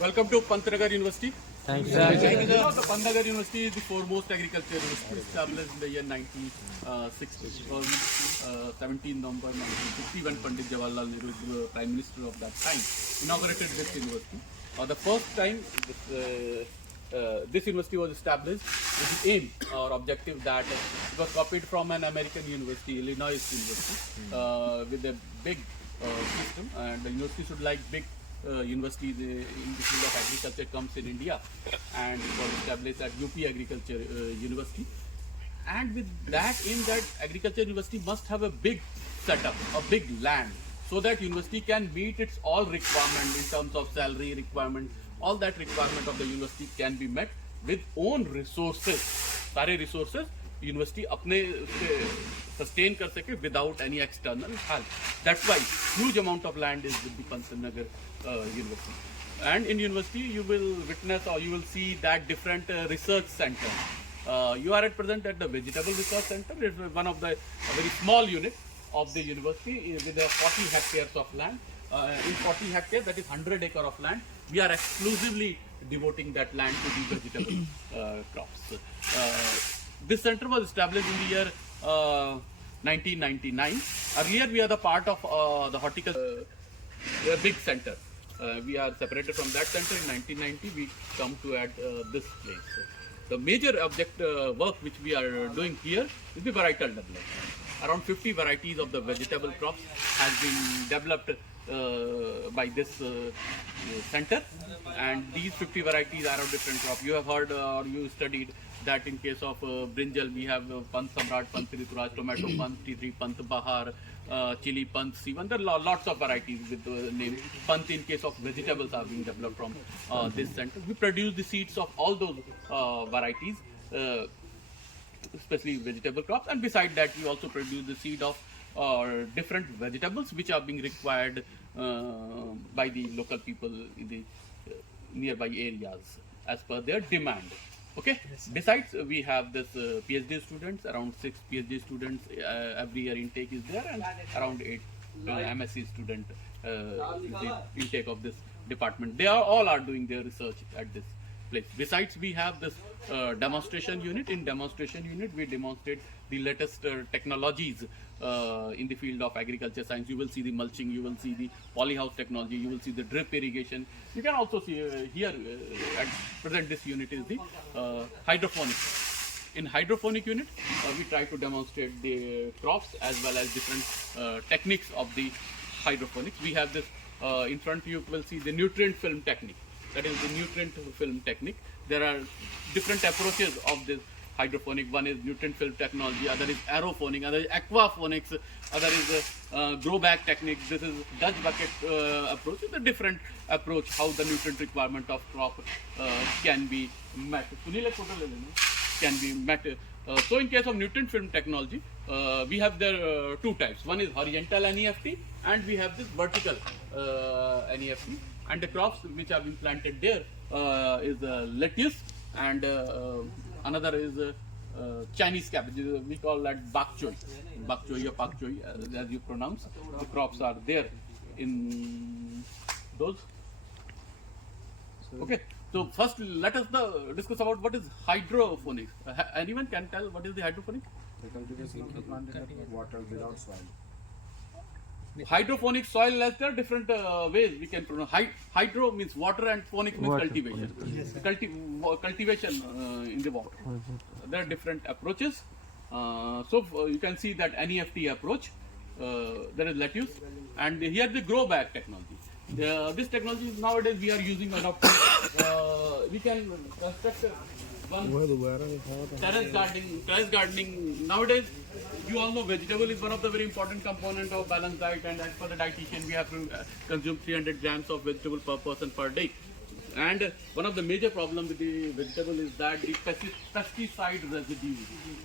Welcome to Pantnagar University. Thanks, sir. The Pantnagar University is the foremost agriculture university established in the year 1960. It was 17 November 1950 when Pandit Jawaharlal Nehru, the Prime Minister of that time, inaugurated this university. The first time this university was established with the aim or objective that it was copied from an American university, Illinois University, with a big system, and the university should like big universities in the field of agriculture comes in India, and it was established at UP Agriculture University. And with that aim that agriculture university must have a big setup, a big land, so that university can meet its all requirement in terms of salary requirement, all that requirement of the university can be met with own resources. सारे resources university अपने sustain कर सके without any external help. That's why huge amount of land is with the Pantnagar University. And in university you will witness or you will see that different research center. You are at present at the Vegetable Research Center. It's one of the a very small unit of the university with 40 hectares of land. In 40 hectares, that is 100 acre of land, we are exclusively devoting that land to the vegetable crops. This center was established in the year 1999. Earlier, we are the part of the horticulture big center. We are separated from that center in 1990. We come to at this place. The major work which we are doing here is the varietal development. Around 50 varieties of the vegetable crops has been developed by this center, and these 50 varieties are of different crops. You have heard or you studied that in case of brinjal we have Pant Samrat, Pant Rituraj, tomato Pant T3, Pant Bahar, chili Pant C1. There are lots of varieties with the name Pant. In case of vegetables are being developed from this center. We produce the seeds of all those varieties, especially vegetable crops, and beside that we also produce the seed of different vegetables which are being required by the local people in the nearby areas as per their demand. Okay. Yes. Besides, we have this PhD students, around 6 PhD students every year intake is there, and around 8 MSc student is the intake of this department. They all are doing their research at this place. Besides, we have this demonstration unit. In demonstration unit, we demonstrate the latest technologies in the field of agriculture science. You will see the mulching, you will see the polyhouse technology, you will see the drip irrigation. You can also see here at present this unit is the hydroponics. In hydroponic unit, we try to demonstrate the crops as well as different techniques of the hydroponics. We have this in front you will see the nutrient film technique. That is the nutrient film technique. There are different approaches of this hydroponic. One is nutrient film technology, other is aeroponic, other is aquaponics, other is grow bag technique. This is Dutch bucket approach. It's a different approach how the nutrient requirement of crop can be met. Can be met. So in case of nutrient film technology, we have there two types. One is horizontal NEFT and we have this vertical NEFT. And the crops which have been planted there is lettuce and another is Chinese cabbage. We call that bak choy or pak choy as you pronounce. The crops are there in those. Okay. So first let us discuss about what is hydroponics. Anyone can tell what is the hydroponics? The cultivation of the plant in water without soil. Hydroponic soil, there are different ways we can pronounce. Hydro means water and phonic means water. Cultivation. Yes, cultivation in the water. There are different approaches. So you can see that NEFT approach. There is lettuce, and here the grow bag technology. This technology nowadays we are using adopting. We can construct terrace gardening. Nowadays, you all know vegetable is one of the very important component of balanced diet, and as per the dietitian, we have to consume 300 grams of vegetable per person per day. And one of the major problems with the vegetable is that the pesticide residue,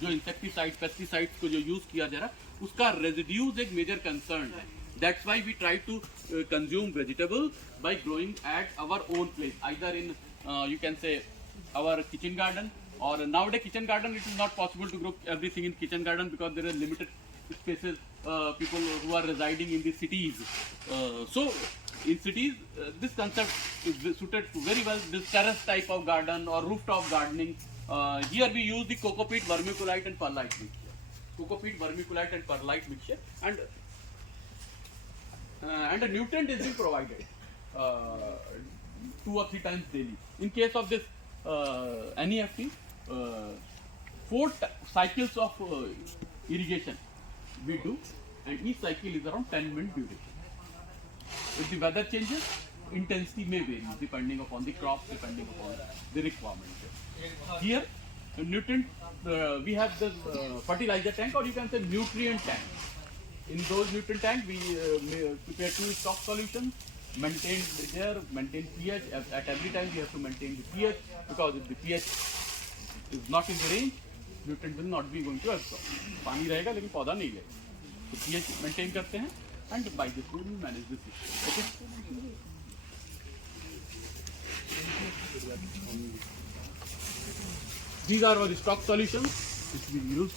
जो insecticide pesticides को जो use किया जा रहा है, उसका residues एक major concern है. That's why we try to consume vegetable by growing at our own place, either in you can say our kitchen garden, or nowadays kitchen garden it is not possible to grow everything in kitchen garden because there is limited spaces, people who are residing in the cities. So in cities, this concept is suited to very well this terrace type of garden or rooftop gardening. Here we use the coco peat, vermiculite and perlite mixture. Coco peat, vermiculite and perlite mixture, and a nutrient is being provided 2 or 3 times daily. In case of this NEFT, 4 cycles of irrigation we do, and each cycle is around 10-minute duration. If the weather changes, intensity may vary depending upon the crop, depending upon the requirement. Here, nutrient, we have the fertilizer tank, or you can say nutrient tank. In those nutrient tank, we prepare 2 stock solutions, maintain pH. At every time we have to maintain the pH, because if the pH is not in the range, nutrient will not be going to absorb. पानी रहेगा लेकिन पौधा नहीं लेगा. तो pH maintain करते हैं, and by this way we manage this issue. Okay. These are our stock solutions which we use